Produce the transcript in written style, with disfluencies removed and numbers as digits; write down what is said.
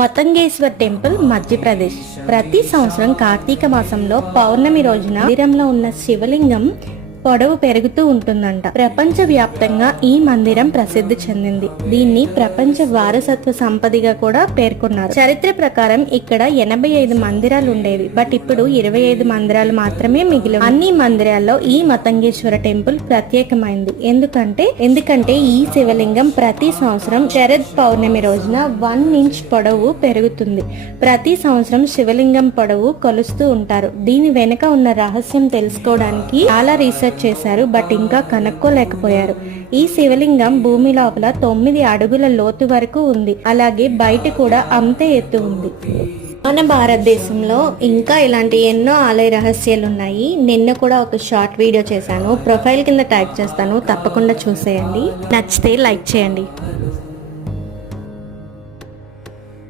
మతంగేశ్వర్ temple Madhya Pradesh. ప్రతి సంవత్సరం కార్తీక మాసంలో పౌర్ణమి రోజున మందిరంలో ఉన్న శివలింగం పొడవు పెరుగుతూ ఉంటుందంట. ప్రపంచ వ్యాప్తంగా ఈ మందిరం ప్రసిద్ధి చెందింది. దీన్ని ప్రపంచ వారసత్వ సంపదగా కూడా పేర్కొన్నారు. చరిత్ర ప్రకారం ఇక్కడ 85 మందిరాలు ఉండేవి. బట్ ఇప్పుడు 25 మందిరాలు మాత్రమే మిగిలి. అన్ని మందిరాల్లో ఈ మతంగేశ్వర టెంపుల్ ప్రత్యేకమైంది. ఎందుకంటే ఈ శివలింగం ప్రతి సంవత్సరం శరద్ పౌర్ణమి రోజున 1 ఇంచ్ పొడవు పెరుగుతుంది. ప్రతి సంవత్సరం శివలింగం పొడవు కొలుస్తూ ఉంటారు. దీని వెనుక ఉన్న రహస్యం తెలుసుకోవడానికి చాలా రీసెర్చ్ చేశారు. బట్ ఇంకా కనుక్కోలేకపోయారు. ఈ శివలింగం భూమి లోపల 9 అడుగుల లోతు వరకు ఉంది. అలాగే బయట కూడా అంతే ఎత్తు ఉంది. మన భారతదేశంలో ఇంకా ఇలాంటి ఎన్నో ఆలయ రహస్యాలు ఉన్నాయి. నిన్న కూడా ఒక షార్ట్ వీడియో చేశాను. ప్రొఫైల్ కింద ట్యాగ్ చేస్తాను, తప్పకుండా చూసేయండి. నచ్చితే లైక్ చేయండి.